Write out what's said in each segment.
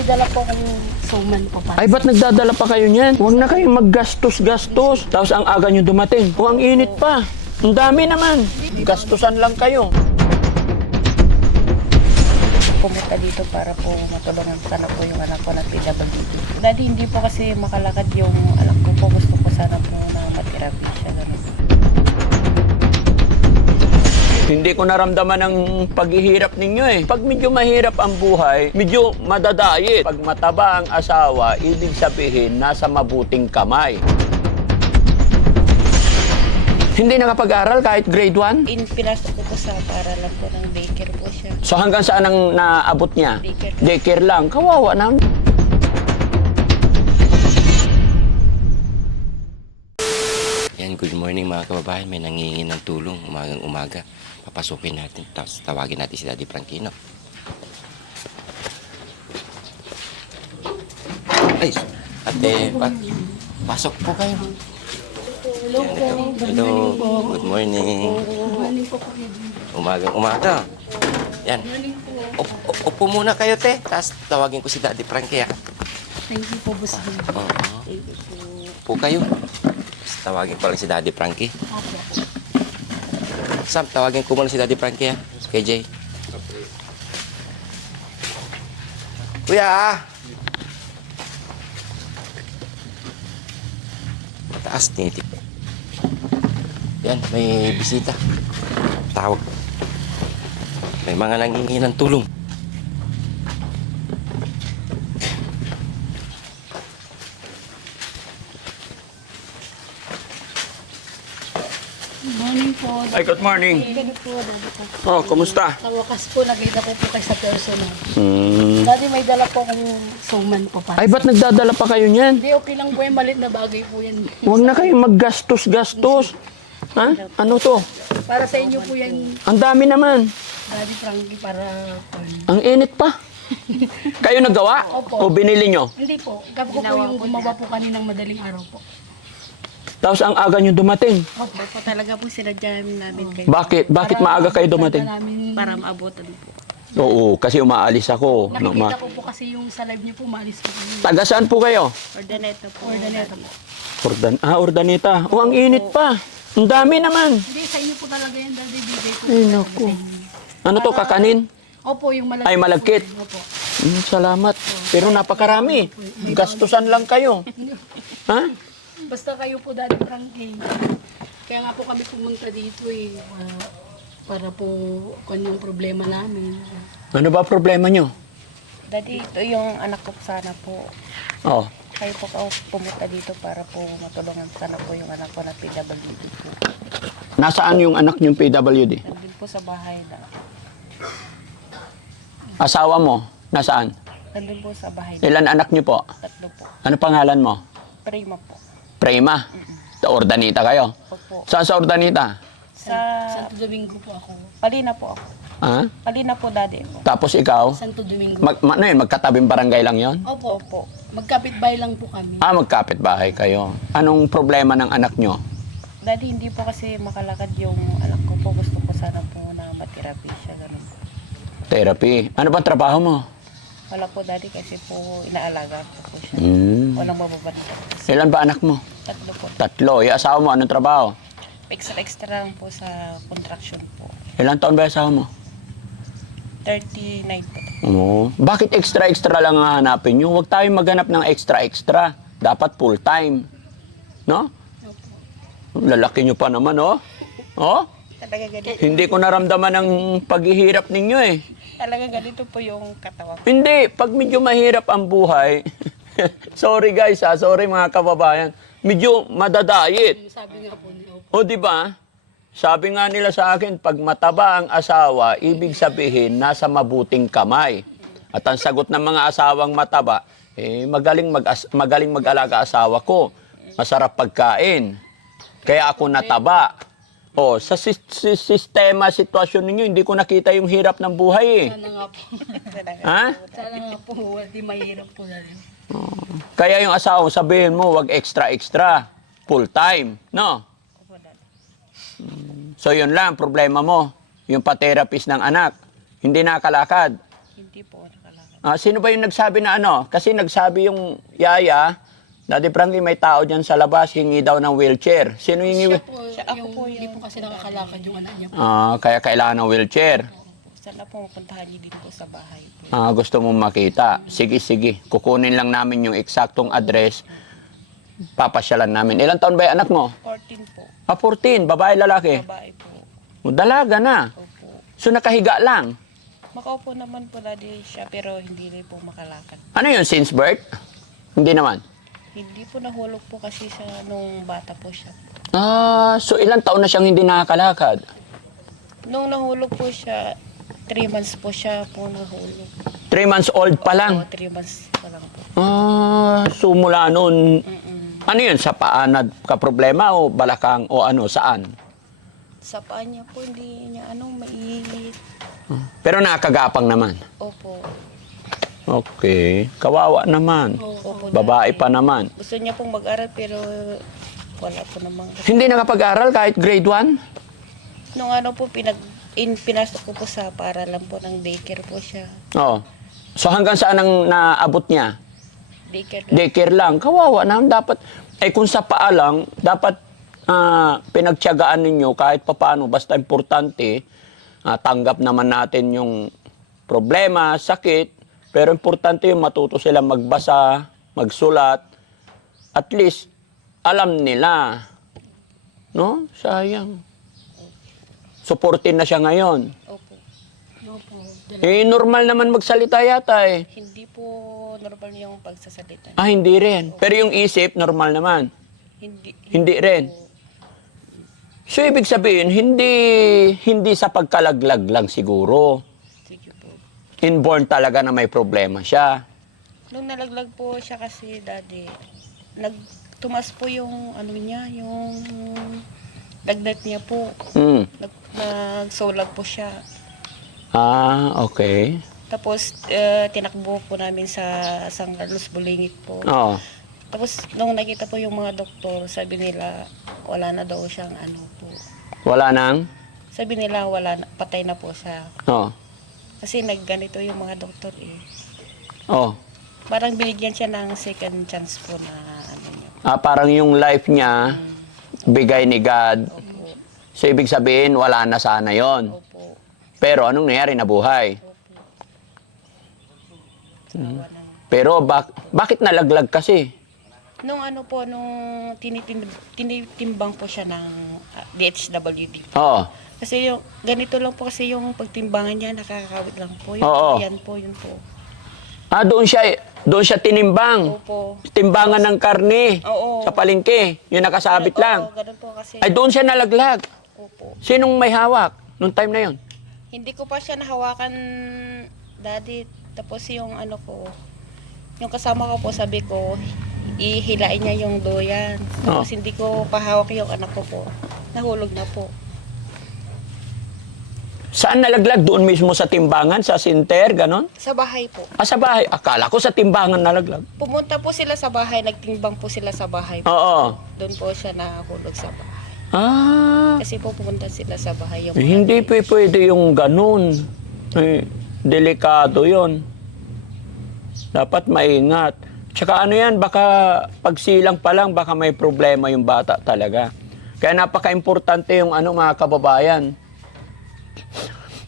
may dala po akong suman po pa. Ay, ba't nagdadala pa kayo niyan? Huwag na kayong maggastos-gastos. Tapos ang aga nyo dumating. O, ang init pa. Ang dami naman. Gastusan lang kayo. pumunta dito para po matulungan sana po yung anak ko na PWD. Dati hindi po kasi makalakad yung anak ko po. Gusto ko sana po na matirapi siya. Hindi ko naramdaman ang paghihirap ninyo eh. Pag medyo mahirap ang buhay, medyo madadayit. Pag mataba ang asawa, ibig sabihin nasa mabuting kamay. Hindi nakapag-aral kahit grade 1? In, pinasok ko po sa paralan po ng daycare po siya. So hanggang saan ang naabot niya? Daycare. Daycare lang. Kawawa na. Yan, good morning mga kababayan. May nangihingi ng tulong umagang umaga. Papasukin natin, tapos tawagin natin si Daddy Frankie, no? Ay, ate, pa, pasok po kayo. Hello po. Hello, good morning. Umagang umaga. Yan. Upo, upo muna kayo, te. Tapos tawagin ko si Daddy Frankie, ah. Thank you po, boss. Oo. Upo kayo. Tapos tawagin ko lang si Daddy Frankie. Sam, tawagin ko muna si Daddy Frankie ha. Kay Jay. Kuya! Mataas tinitip. Yan, may bisita. Tawag. May mga nangingi ng tulong. Morning po. Ay, good morning. Ganun po, po. Oh, kumusta? Sa wakas po, nakita ko po kayo sa personal. Hmm. Dati may dala po akong suman po pa. Ay, ba't nagdadala pa kayo niyan? Hindi, okay lang po yan. Malit na bagay po yan. Huwag na kayong maggastos-gastos. Ha? Ano to? Para sa inyo po yan, Ang dami naman. Daddy Frankie, para... Ang init pa. Kayo nagawa? Opo. O binili nyo? Hindi po. Gabi ko po yung gumawa po kaninang madaling araw po. Tapos ang aga nyo dumating. Opo, po talaga po sinadya namin kayo Bakit? Bakit maaga kayo dumating? Para maabutan po. Oo, kasi umaalis ako. No, nakikita ma- ko po kasi yung sa live niyo po, maalis po kami. Taga saan po kayo? Ordinate na po. Or na neto po. Ordan ah, Ordaneta. O, ang init pa. Ang dami naman. Hindi, sa inyo po talaga yan, Daddy. Bigay ko. Ay, naku. Ano to, kakanin? Opo, yung malagkit. Ay, malagkit. po yun. Opo. Mm, salamat. Pero napakarami. Gastusan lang kayo. Ha? Basta kayo po, Daddy Frankie. Kaya nga po kami pumunta dito eh. ah, para po kung yung problema namin. Ano ba problema nyo? Daddy, ito yung anak ko sana po. Oh, Kayo po ka pumunta dito para po matulungan sana po yung anak ko na PWD po. nasaan yung anak nyong PWD? Nandun po sa bahay na. Asawa mo? Nasaan? Nandun po sa bahay na. Ilan anak nyo po? Tatlo po. Ano pangalan mo? Prima po. Prema. Sa Ordanita kayo? Opo. Saan sa Ordanita? Sa Santo Domingo po ako. Palina po ako. Ha? Palina po daddy po. Tapos ikaw? Santo Domingo. Mag, ma- ano yun, magkatabing barangay lang yon? Opo, opo. Magkapit-bahay lang po kami. Ah, magkapit-bahay kayo. Anong problema ng anak nyo? Daddy, hindi po kasi makalakad yung anak ko po. Gusto ko sana po na matirapi siya. Ganun po. Therapy. Ano bang trabaho mo? Wala po daddy kasi po inaalaga ko po siya. Hmm. Walang mababalikan. Ilan ba anak mo? Tatlo po. Tatlo. Yung asawa mo, anong trabaho? Extra extra lang po sa contraction po. Ilan taon ba yung asawa mo? 39 po. Oo. Bakit extra-extra lang ang hanapin nyo? Huwag tayong maghanap ng extra-extra. Dapat full-time. No? Lalaki nyo pa naman, oh. Oh? Talaga ganito. Hindi ko naramdaman ang paghihirap ninyo eh. Talaga ganito po yung katawan ko. Hindi, pag medyo mahirap ang buhay, sorry guys ha, sorry mga kababayan, medyo madadayit. Sabi nga po niya, opo. O di ba? Sabi nga nila sa akin, pag mataba ang asawa, ibig sabihin nasa mabuting kamay. At ang sagot ng mga asawang mataba, eh, magaling, mag magaling mag-alaga asawa ko. Masarap pagkain. Kaya ako nataba. O, sa sis- sis- sistema, sitwasyon ninyo, hindi ko nakita yung hirap ng buhay eh. Sana nga po. Ha? Sana nga po, hindi mahirap po dali. Kaya yung asawa, mo, sabihin mo, wag extra-extra. Full time. No? Daddy. So yun lang, problema mo. Yung pa-therapist ng anak. Hindi nakalakad. Hindi po nakalakad. Ah, sino ba yung nagsabi na ano? Kasi nagsabi yung yaya, Daddy Frankie, may tao dyan sa labas, hingi daw ng wheelchair. Sino hingi? Siya po, Siya, ako yung, po hindi po kasi nakakalakad yung anak niya po. Ah, kaya kailangan ng wheelchair. Sana po mapuntahan niyo din po sa bahay po. Ah, gusto mong makita. Sige, sige. Kukunin lang namin yung eksaktong address. Papasyalan namin. Ilang taon ba yung anak mo? 14 po. Ah, 14. Babae, lalaki. Babae po. Dalaga na. Opo. So, nakahiga lang. Makaupo naman po daddy siya pero hindi rin po makalakad. Ano yun, since birth? Hindi naman. Hindi po nahulog po kasi sa nung bata po siya. Ah, so ilang taon na siyang hindi nakakalakad? Nung nahulog po siya, 3 months po siya po nahulog. Three months old pa lang. 3 months pa lang po. Ah, so mula noon, Mm-mm. ano yun, sa paa na ka problema o balakang o ano, saan? Sa paa niya po, hindi niya ano, mailit. Pero nakakagapang naman. Opo. Okay, kawawa naman. Opo. Babae pa naman. Gusto niya pong mag-aral pero wala po namang... Hindi nakapag-aral kahit grade 1? Nung ano po, pinag, in, pinasok ko po sa paralan po ng daycare po siya. Oo. So hanggang saan ang naabot niya? Daycare lang. Daycare lang. Kawawa naman dapat. Eh kung sa paa lang, dapat ah, pinagtiyagaan ninyo kahit papaano. Basta importante, ah, tanggap naman natin yung problema, sakit. Pero importante yung matuto sila magbasa, magsulat. At least, alam nila. No? Sayang. Supportin na siya ngayon. Opo. No po. Eh, normal naman magsalita yata eh. Hindi po normal yung pagsasalita. Ah, hindi rin. Pero yung isip, normal naman. Hindi. Hindi rin. So, ibig sabihin, hindi, hindi sa pagkalaglag lang siguro. Inborn talaga na may problema siya. Nung nalaglag po siya kasi, daddy, nag, tumas po yung, ano niya, yung lagnat niya po. Hmm. Nag, nagsulag po siya. Ah, okay. Tapos, eh, tinakbo po namin sa San Carlos Bulingit po. Oo. Tapos, nung nakita po yung mga doktor, sabi nila, wala na daw siyang ano po. Wala nang? Sabi nila, wala na, patay na po siya. Oo. Kasi nagganito yung mga doktor eh. Oh. Parang binigyan siya ng second chance po na ano niya. Ah, parang yung life niya, bigay ni God. Opo. So, ibig sabihin, wala na sana yon. Opo. Pero anong nangyari? Nabuhay. Opo. Awa ng- Pero bak- bakit nalaglag kasi? Nung ano po, nung tinitim, tinitimbang po siya ng ah, DHWD. Oo. Kasi yung, ganito lang po kasi yung pagtimbangan niya, nakakawit lang po. Yung, Oo. Yan po, yun po. Ah, doon siya, doon siya tinimbang. Opo. Timbangan ng karne Oo. sa palengke. Yung nakasabit Oo, lang. ganun po kasi. Ay, doon siya nalaglag. Opo. Sinong may hawak nung time na yon? Hindi ko pa siya nahawakan, daddy. Tapos yung ano ko, yung kasama ko po, sabi ko, ihilain niya yung doyan. Tapos Oo. hindi ko pahawak yung anak ko po. Nahulog na po. Saan nalaglag? Doon mismo sa timbangan, sa sinter, ganon? Sa bahay po. Ah, sa bahay. Akala ko sa timbangan nalaglag. Pumunta po sila sa bahay, nagtimbang po sila sa bahay. po. Oo. Doon po siya nahulog sa bahay. Ah, Kasi po pumunta sila sa bahay yung eh, hindi pa pwede yung ganon. Eh, delikado yon. Dapat maingat. Tsaka ano yan, baka pagsilang pa lang, baka may problema yung bata talaga. Kaya napaka-importante yung ano mga kababayan.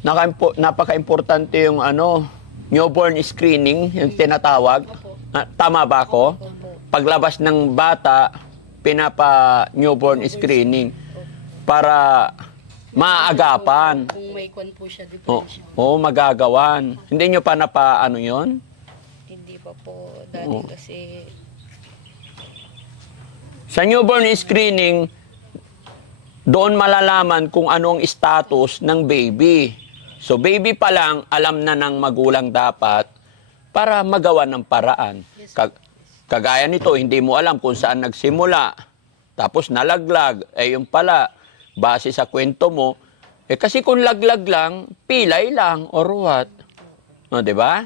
Naka- napaka-importante yung ano, newborn screening, yung tinatawag. Ah, tama ba ako? Paglabas ng bata, pinapa newborn screening para maagapan. Kung may kwan po siya, Oo, depression. oh, magagawan. Hindi nyo pa napa ano yon? Hindi pa po, daddy, kasi Sa newborn screening, doon malalaman kung anong status ng baby. So baby pa lang, alam na ng magulang dapat para magawa ng paraan. Kag- kagaya nito, hindi mo alam kung saan nagsimula. Tapos nalaglag. Eh yung pala, base sa kwento mo, eh kasi kung laglag lang, pilay lang or what. No, di ba?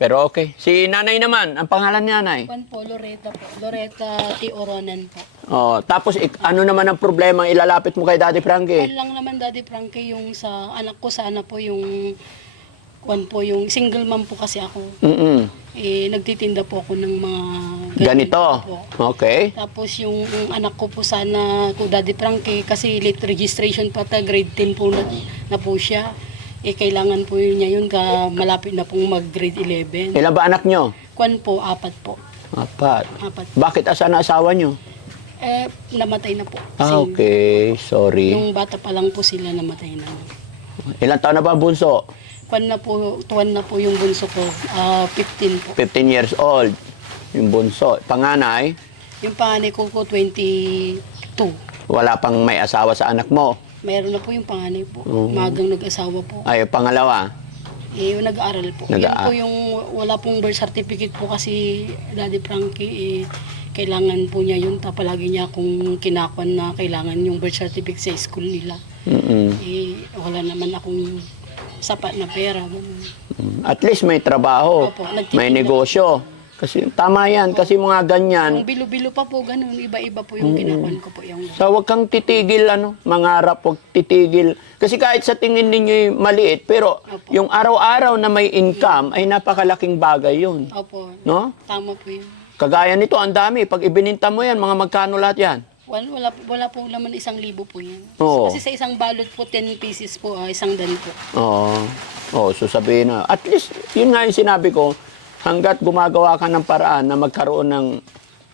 Pero okay. Si nanay naman, ang pangalan ni nanay? Kwan po, Loretta po. Loretta T. Oronan po. Oh, tapos ik- ano naman ang problema ang ilalapit mo kay Daddy Frankie? lang naman, Daddy Frankie, yung sa anak ko sana po yung Kwan po yung single mom po kasi ako. Mm-mm. Eh, nagtitinda po ako ng mga Ganito. po. Okay. Tapos yung, yung anak ko po sana, ko Daddy Frankie, kasi late registration pa ta, grade 10 po na, na po siya. Eh, kailangan po yun niya yun, ka malapit na pong mag grade 11. Ilan ba anak nyo? Kwan po, apat po. Apat. Apat. Bakit asan na asawa nyo? Eh, namatay na po. Ah, okay. Sorry. Yung bata pa lang po sila namatay na. Ilan taon na ba ang bunso? Kwan na po, tuwan na po yung bunso ko, ah 15 po. 15 years old. Yung bunso. Panganay, Yung panganay ko ko 22. wala pang may asawa sa anak mo. Mayroon na po yung panganay po. Oo. Magang nag-asawa po. Ay, pangalawa. Eh, yung nag-aaral po. Yun Nag-aaral. po yung wala pong birth certificate po kasi Daddy Frankie, eh, kailangan po niya yun. Ta palagi niya akong kinakwan na kailangan yung birth certificate sa school nila. Mm-mm. Eh, wala naman akong sapat na pera. Mm. At least may trabaho. Opo. May negosyo. Kasi tama yan. Kasi mga ganyan. Yung bilo-bilo pa po, ganun. Iba-iba po yung kinakwan ko po. Yung, So, wag kang titigil, ano, mangarap, wag titigil. Kasi kahit sa tingin ninyo maliit, pero Opo. yung araw-araw na may income ay napakalaking bagay yun. opo, No? tama po yun. Kagaya nito, ang dami. Pag ibininta mo yan, mga magkano lahat yan? Wala, wala, wala po naman isang libo po yan. Oo. Kasi sa isang balot po, 10 pieces po, ah, isang dan po. Oo. Oo, so sabihin na. At least, yun nga yung sinabi ko, hanggat gumagawa ka ng paraan na magkaroon ng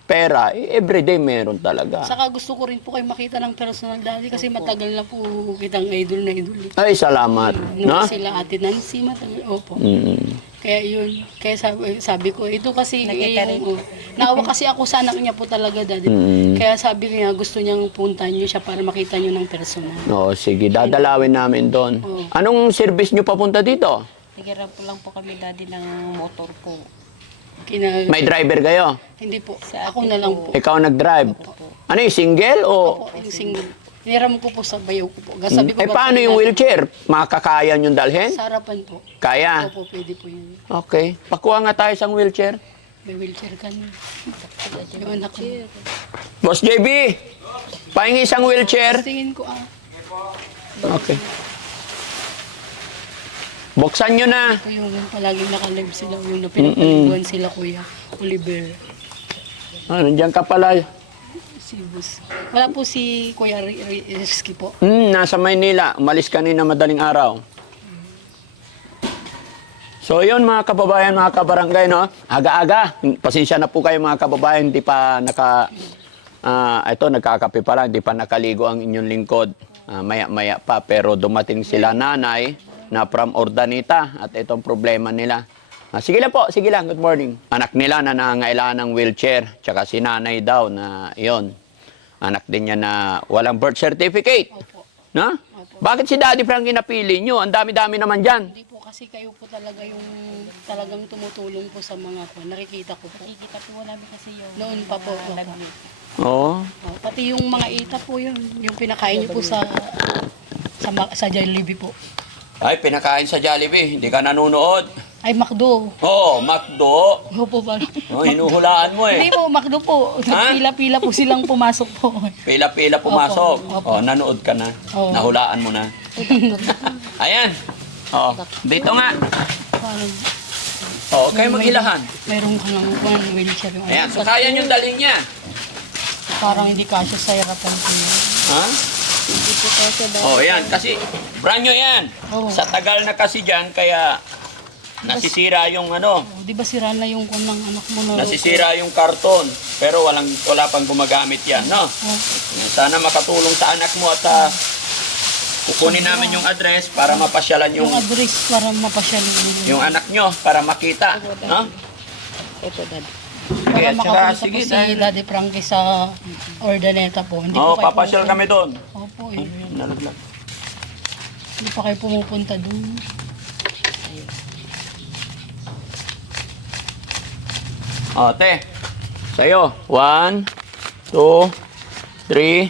pera, eh, everyday meron talaga. Saka gusto ko rin po kayo makita ng personal daddy kasi matagal na po kitang idol na idol. eh. Ay, salamat. Nung No? sila ate Nancy, matagal. Opo. Mm. Kaya yun, kaya sabi, sabi ko, ito kasi, eh, rin. oh, naawa kasi ako sa anak niya po talaga, daddy. Mm. Kaya sabi niya, gusto niyang puntahan niyo siya para makita niyo ng personal. Oo, sige, dadalawin namin doon. Oo. Anong service nyo papunta dito? Nagirap po lang po kami daddy ng motor po. Kina, May driver kayo? hindi po, Sa ako na lang po. Ikaw nag-drive? Ano yung single o... Opo, yung single. Niram ko po sa bayaw ko po. Sabi ko, eh, "Ba't paano po yung daddy?" wheelchair? Makakaya nyo dalhin? Sa harapan po. Kaya? Opo, pwede po yun. Okay. Pakuha nga tayo sa wheelchair. May wheelchair ka na. Yung anak ko. Boss JB, pahingi isang wheelchair. Tingin ko ah. Okay. Buksan nyo na. Ito yung palaging naka-live sila. Yung na pinapaliguan sila, Kuya Oliver. Ah, nandiyan ka pala. Si Bus. Wala po si Kuya Ri- Ri- Rizky po. Hmm, nasa Maynila. Umalis kanina madaling araw. So yun mga kababayan, mga kabarangay, no? Aga-aga. Pasensya na po kayo mga kababayan, hindi pa naka... ah, ito, nagkakape pa lang, hindi pa nakaligo ang inyong lingkod. Ah, maya-maya pa, pero dumating sila nanay na from Ordanita at itong problema nila. Ah, sige lang po, sige lang, good morning. Anak nila na nangailangan ng wheelchair, tsaka si nanay daw na yon Anak din niya na walang birth certificate. Opo. Na? Bakit si Daddy Frankie napili nyo? Ang dami-dami naman dyan. Hindi po kasi kayo po talaga yung talagang tumutulong po sa mga po. Nakikita ko po. Nakikita po namin kasi yung Noon pa po. mga opo. Oo. Oh, pati yung mga ita po yun. Yung pinakain niyo po sa sa, ma- sa Jollibee po. Ay, pinakain sa Jollibee. Hindi ka nanonood. Ay, McDo. Oo, oh, McDo. Opo ba? Oh, hinuhulaan mo Hindi eh. po, McDo po. Ha? Pila-pila po silang pumasok po. Pila-pila pumasok. Opo, Oh, nanood ka na. Oo. Nahulaan mo na. Ayan. Oh, dito nga. Parang Oh, kayo maghilahan. mayroon ka ng one wheelchair. Yung Ayan, so kaya nyo dalhin niya. Parang hindi kasya sa harapan ko yun. Ha? Oh, yan. Kasi, brand nyo yan. Oo. Sa tagal na kasi dyan, kaya nasisira yung ano, Oh, di ba sira na yung kung ng anak mo na nasisira yung karton. Pero walang, wala pang gumagamit yan, no? Oh, Sana makatulong sa anak mo at ah, kukunin namin yung address para mapasyalan yung, yung address para mapasyal nila. yung anak nyo para makita, no? Ito. Sige, Para at saka, makapunta sige, po si dahil- Daddy Frankie sa Ordaneta po. Hindi Oo, po kayo papasyal pumupunta. kami doon. Opo, eh. Nalaglag. Hindi pa kayo pumupunta doon. O, te. Sa'yo. One, two, three,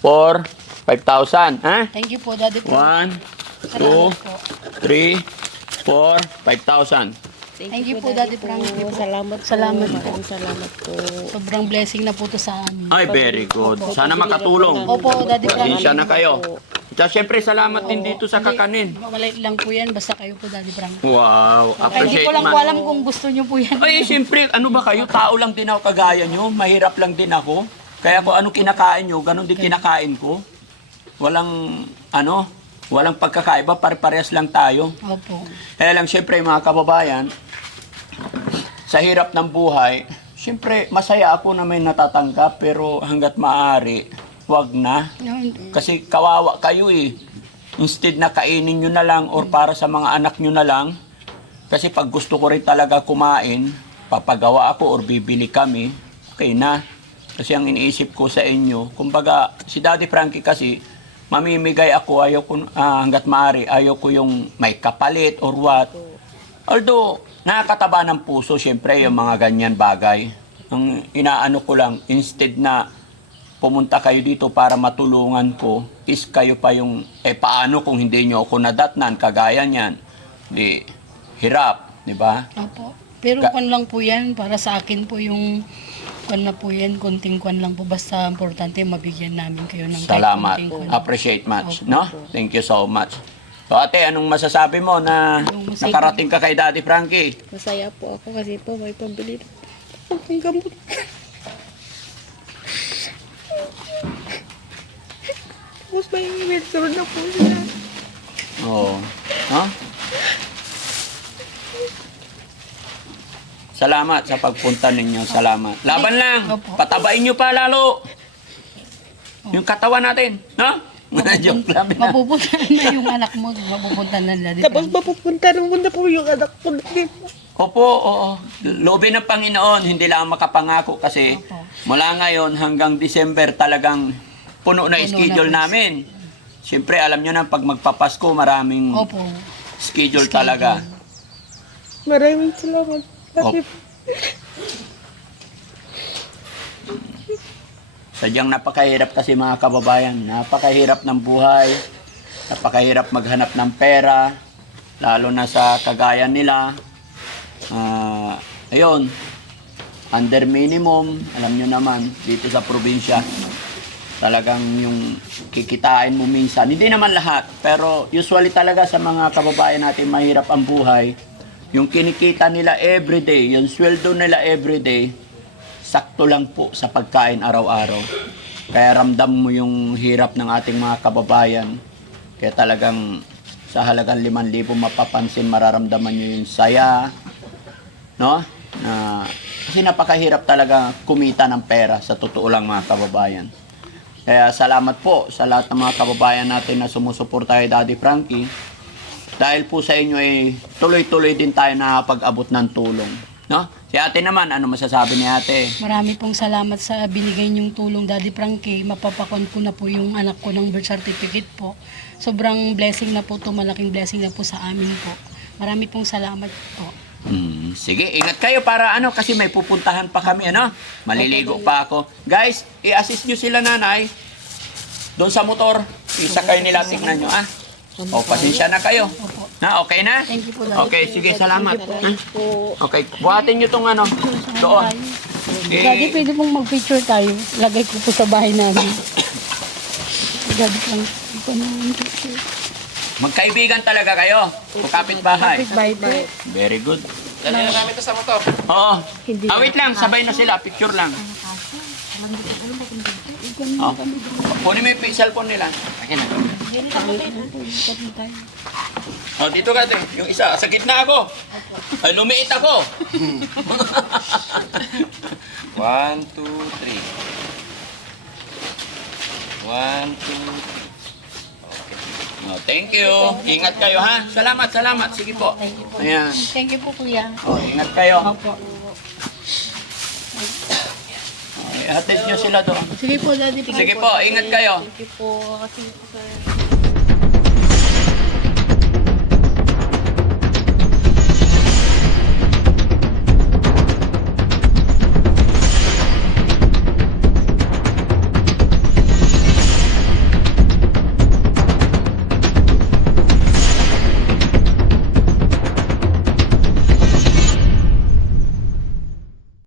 four, five thousand. Ha? Thank you po, Daddy Frankie. One, two, Salamat po. three, four, five thousand. Thank you po, Daddy Frankie po. Salamat po. Salamat po. Maraming salamat po. Sobrang blessing na po to sa amin. Ay, very good. Sana makatulong. Opo, Daddy Frankie. Pasensya na kayo. Tsaka syempre, salamat din dito sa kakanin. Maliit lang po yan, basta kayo po, Daddy Frankie. Wow, Kaya hindi appreciate ko lang po alam kung gusto niyo po yan. Ay, siyempre, ano ba kayo? Tao lang din ako kagaya nyo. Mahirap lang din ako. Kaya kung ano kinakain nyo, ganun din kinakain ko. Walang, ano, walang pagkakaiba. Pare-parehas lang tayo. Opo. Kaya lang, siyempre, mga kababayan, sa hirap ng buhay, siyempre, masaya ako na may natatanggap, pero hanggat maaari, wag na. Kasi kawawa kayo eh. Instead na kainin nyo na lang or para sa mga anak nyo na lang. Kasi pag gusto ko rin talaga kumain, papagawa ako or bibili kami, okay na. Kasi ang iniisip ko sa inyo, kumbaga si Daddy Frankie kasi, mamimigay ako, ayaw ko, ah, hanggat maaari, ayaw ko yung may kapalit or what. Although, nakakataba ng puso, syempre, yung mga ganyan bagay. Ang inaano ko lang, instead na pumunta kayo dito para matulungan ko, is kayo pa yung, eh paano kung hindi nyo ako nadatnan, kagaya niyan. Di, hirap, di ba? Opo. Pero Ka- lang po yan, para sa akin po yung kwan na po yan, konting kwan lang po. Basta importante, mabigyan namin kayo ng kahit Salamat. konting kwan. Appreciate much, no? Thank you so much. So ate, anong masasabi mo na Yung masaya- nakarating ka kay Daddy Frankie? Masaya po ako kasi po may pambili ng gamot. Tapos may medyo na po siya. Oo. No? Salamat sa pagpunta ninyo. Salamat. Laban lang. Patabain nyo pa lalo. Yung katawan natin. No? Joke lang. Mapupunta na yung anak mo, mapupunta na Daddy Tapos Frankie. mapupunta naman na po yung anak ko na dito. Opo, oo. Loobin ng Panginoon, hindi lang makapangako kasi Opo. mula ngayon hanggang December talagang puno na Puno na schedule po. namin. Siyempre, alam nyo na, pag magpapasko, maraming Opo. schedule, Schedule. talaga. Maraming salamat. Kasi Sadyang napakahirap kasi mga kababayan. Napakahirap ng buhay. Napakahirap maghanap ng pera. Lalo na sa kagaya nila. Ah, ayun. Under minimum. Alam nyo naman, dito sa probinsya. Talagang yung kikitain mo minsan. Hindi naman lahat. Pero usually talaga sa mga kababayan natin mahirap ang buhay. Yung kinikita nila everyday, yung sweldo nila everyday, sakto lang po sa pagkain araw-araw. Kaya ramdam mo yung hirap ng ating mga kababayan. Kaya talagang sa halagang 5,000 mapapansin, mararamdaman nyo yung saya, no? Na, kasi napakahirap talaga kumita ng pera sa totoo lang mga kababayan. Kaya salamat po sa lahat ng mga kababayan natin na sumusuporta kay Daddy Frankie. Dahil po sa inyo ay tuloy-tuloy din tayo nakapag-abot ng tulong. No? Si ate naman, ano masasabi ni ate? Marami pong salamat sa binigay niyong tulong, Daddy Frankie. Mapapakon ko na po yung anak ko ng birth certificate po. Sobrang blessing na po to, malaking blessing na po sa amin po. Marami pong salamat po. Hmm, sige, ingat kayo para ano, kasi may pupuntahan pa kami, ano? Maliligo pa ako. Guys, i-assist nyo sila nanay. Doon sa motor, isakay nila, tignan nyo, ah. O, pasensya na kayo. Na, okay na? Thank you po, Daddy. Okay, sige, salamat. Ha? Okay, buhatin nyo tong ano, doon. Daddy, Eh, pwede pong mag-picture tayo. Lagay ko po sa bahay namin. Daddy yung picture. magkaibigan talaga kayo. O kapitbahay. Bye. Very good. Dali na namin ito sa motor. Oo. Ah, wait lang, sabay na sila, picture lang. Oh. Kunin mo yung cellphone nila. Akin na. Oh, dito ka din. Yung isa, sa gitna ako. Ay, lumiit ako. One, two, three. One, two, three. Oh, thank you. Ingat kayo, ha? Salamat, salamat. Sige po. Ayan. Thank you po, kuya. Oh, ingat kayo. Opo. Okay, hatid nyo sila doon. Sige po, Daddy. Sige po, ingat kayo. Thank you po. Kasi po, sir.